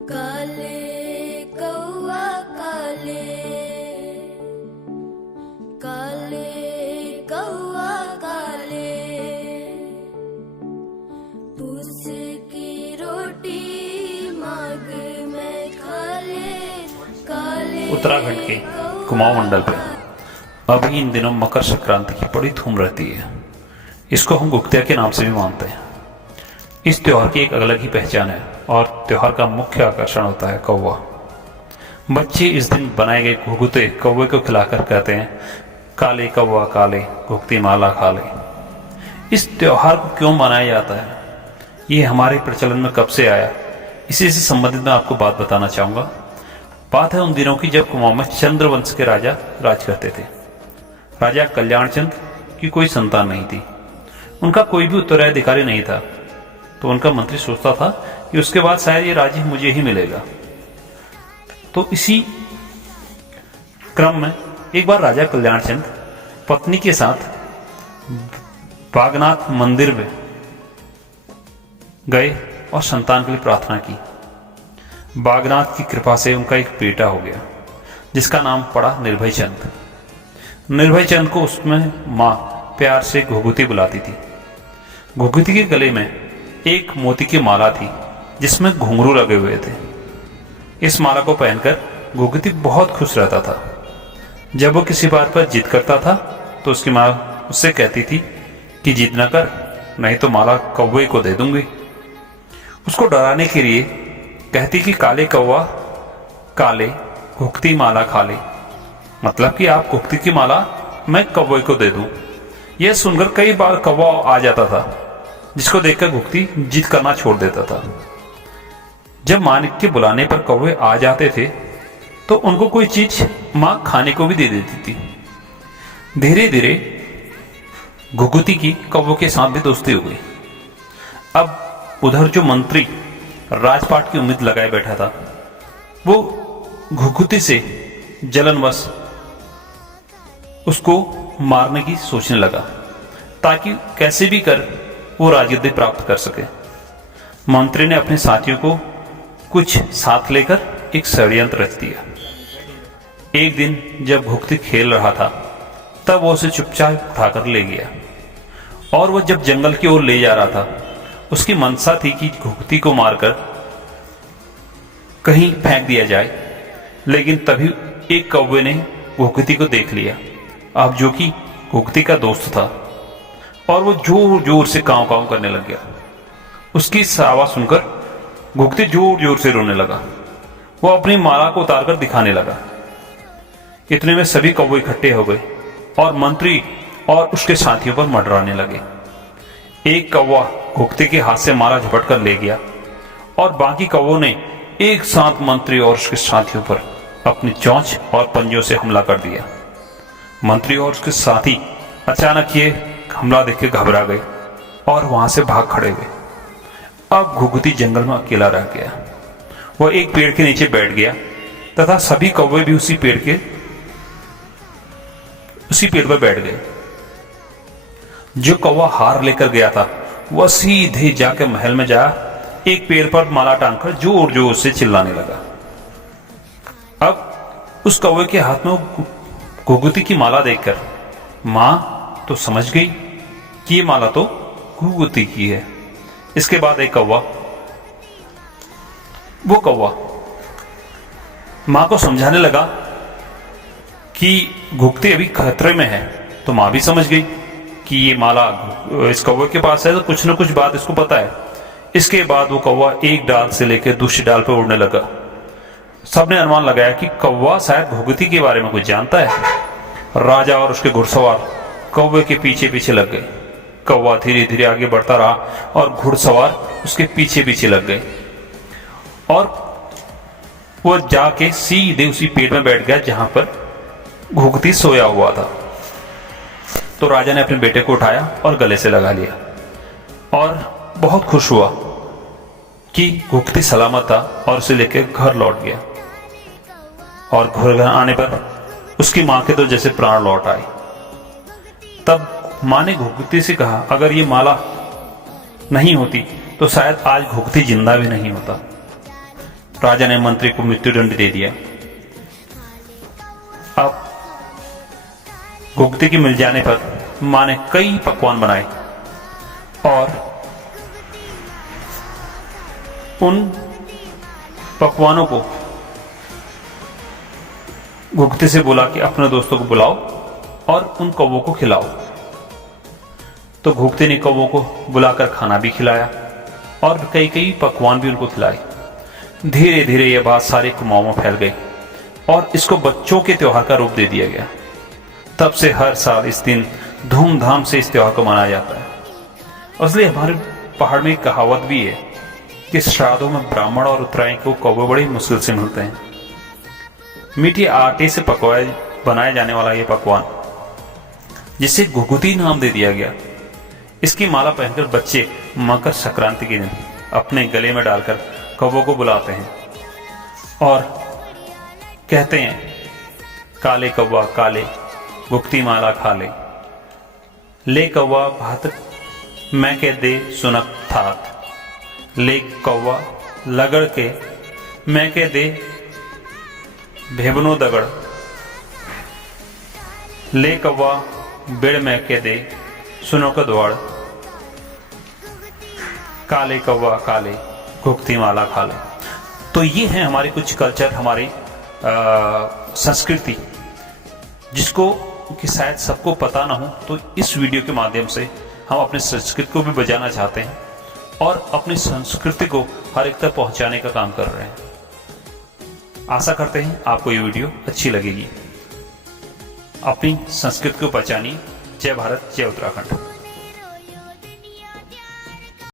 काले कौआ काले, काले कौआ काले, पूस की रोटी मांग में खाले, काले। उत्तराखंड के कुमाऊं मंडल पे अभी इन दिनों मकर संक्रांति की बड़ी धूम रहती है। इसको हम गुक्तिया के नाम से भी मानते हैं। इस त्योहार की एक अलग ही पहचान है और त्योहार का मुख्य आकर्षण होता है कौवा। बच्चे इस दिन बनाए गए घुघुते कौवे को खिलाकर कहते हैं, काले कौवा काले, घुघती माला खा ले। इस त्योहार को क्यों मनाया जाता है, ये हमारे प्रचलन में कब से आया, इसी से संबंधित मैं आपको बात बताना चाहूँगा। बात है उन दिनों की जब कुमाऊं में चंद्रवंश के राजा राज करते थे। राजा कल्याणचंद की कोई संतान नहीं थी, उनका कोई भी उत्तराधिकारी नहीं था। तो उनका मंत्री सोचता था कि उसके बाद शायद ये राज्य मुझे ही मिलेगा। तो इसी क्रम में एक बार राजा कल्याणचंद पत्नी के साथ बागनाथ मंदिर में गए और संतान के लिए प्रार्थना की। बागनाथ की कृपा से उनका एक बेटा हो गया जिसका नाम पड़ा निर्भय चंद। निर्भय चंद को उसमें माँ प्यार से घुघुती बुलाती थी। घुघुती के गले में एक मोती की माला थी जिसमें घुंघरू लगे हुए थे। इस माला को पहनकर घुघुती बहुत खुश रहता था। जब वो किसी बात पर जिद करता था तो उसकी माँ उससे कहती थी कि जिद न कर, नहीं तो माला कौवे को दे दूंगी। उसको डराने के लिए कहती कि काले कौवा काले, घुघती माला खा ले, मतलब कि आप घुघती की माला मैं कौवे को दे दूं। यह सुनकर कई बार कौवा आ जाता था जिसको देखकर घुघती जिद करना छोड़ देता था। जब मालिक के बुलाने पर कौवे आ जाते थे तो उनको कोई चीज मां खाने को भी दे देती थी। धीरे धीरे घुघुती की कौवों के साथ भी दोस्ती हो गई। अब उधर जो मंत्री राजपाट की उम्मीद लगाए बैठा था वो घुघुती से जलनवश उसको मारने की सोचने लगा ताकि कैसे भी कर वो राजगद्दी प्राप्त कर सके। मंत्री ने अपने साथियों को कुछ साथ लेकर एक षड्यंत्र रच दिया। एक दिन जब घुघुती खेल रहा था तब वो उसे चुपचाप उठाकर ले गया और वो जब जंगल की ओर ले जा रहा था उसकी मंशा थी कि घुघुती को मारकर कहीं फेंक दिया जाए। लेकिन तभी एक कौवे ने घुघुती को देख लिया, अब जो कि घुघुती का दोस्त था, और वो जोर जोर से कांव कांव करने लग गया। उसकी आवाज सुनकर घुघुती जोर जोर से रोने लगा। वो अपनी माला को उतारकर दिखाने लगा। इतने में सभी कौवे इकट्ठे हो गए और मंत्री और उसके साथियों पर मंडराने लगे। एक कौवा घुघुती के हाथ से माला झपट कर ले गया और बाकी कौवों ने एक साथ मंत्री और उसके साथियों पर अपनी चोंच और पंजों से हमला कर दिया। मंत्री और उसके साथी अचानक ये हमला देख के घबरा गए और वहां से भाग खड़े हुए। अब घुघुती जंगल में अकेला रह गया। वह एक पेड़ के नीचे बैठ गया तथा सभी कौवे भी उसी पेड़ पर बैठ गए। जो कौवा हार लेकर गया था वह सीधे जाकर महल में जा एक पेड़ पर माला टांगकर जोर जोर से चिल्लाने लगा। अब उस कौवे के हाथ में घुघुती की माला देखकर मां तो समझ गई कि ये माला तो घुघुती की है। इसके बाद एक कौवा मां को समझाने लगा कि घुघुती अभी खतरे में है। तो मां भी समझ गई कि ये माला इस कौवे के पास है तो कुछ न कुछ बात इसको पता है। इसके बाद वो कौवा एक डाल से लेकर दूसरी डाल पर उड़ने लगा। सबने अनुमान लगाया कि कौवा शायद घुघुती के बारे में कुछ जानता है। राजा और उसके घुड़सवार कौवे के पीछे पीछे लग गए। कौवा धीरे धीरे आगे बढ़ता रहा और घुड़सवार उसके पीछे पीछे लग गए और वो जाके सीधे उसी पेड़ में बैठ गया जहां पर घुघुती सोया हुआ था। तो राजा ने अपने बेटे को उठाया और गले से लगा लिया और बहुत खुश हुआ कि घुघुती सलामत था और उसे लेकर घर लौट गया। और घर आने पर उसकी मां के तो जैसे प्राण लौट आए। तब मां ने घुघुती से कहा, अगर ये माला नहीं होती तो शायद आज घुघुती जिंदा भी नहीं होता। राजा ने मंत्री को मृत्युदंड दे दिया। अब घुघती की मिल जाने पर मां ने कई पकवान बनाए और उन पकवानों को घुघती से बोला कि अपने दोस्तों को बुलाओ और उन कौवों को खिलाओ। तो घुघती ने कौवों को बुलाकर खाना भी खिलाया और कई कई पकवान भी उनको खिलाए। धीरे धीरे यह बात सारे कुमाऊं में फैल गई और इसको बच्चों के त्योहार का रूप दे दिया गया। तब से हर साल इस दिन धूमधाम से इस त्योहार को मनाया जाता है। इसलिए हमारे पहाड़ में एक कहावत भी है कि श्राद्धों में ब्राह्मण और उत्तरायण को कौवे बड़ी मुश्किल से मिलते हैं। मीठे आटे से बनाया जाने वाला यह पकवान, जिसे घुघुती नाम दे दिया गया, इसकी माला पहनकर बच्चे मकर संक्रांति के दिन अपने गले में डालकर कौवों को बुलाते हैं और कहते हैं, काले कौवा काले घुघती माला खा ले कौवा भात मैं कह दे सुनक थात, ले कौवा लगड़ के मैं कह दे भेबनो दगड़, ले कौवा बिड़ मैं कह दे सुनो का द्वाड़, काले कौवा काले घुघती माला खा ले। तो ये है हमारे कुछ कल्चर, हमारी संस्कृति, जिसको कि शायद सबको पता ना हो। तो इस वीडियो के माध्यम से हम अपनी संस्कृति को भी बचाना चाहते हैं और अपनी संस्कृति को हर एक तक पहुंचाने का काम कर रहे हैं। आशा करते हैं आपको ये वीडियो अच्छी लगेगी। अपनी संस्कृति को पहचानिए। जय भारत, जय उत्तराखंड।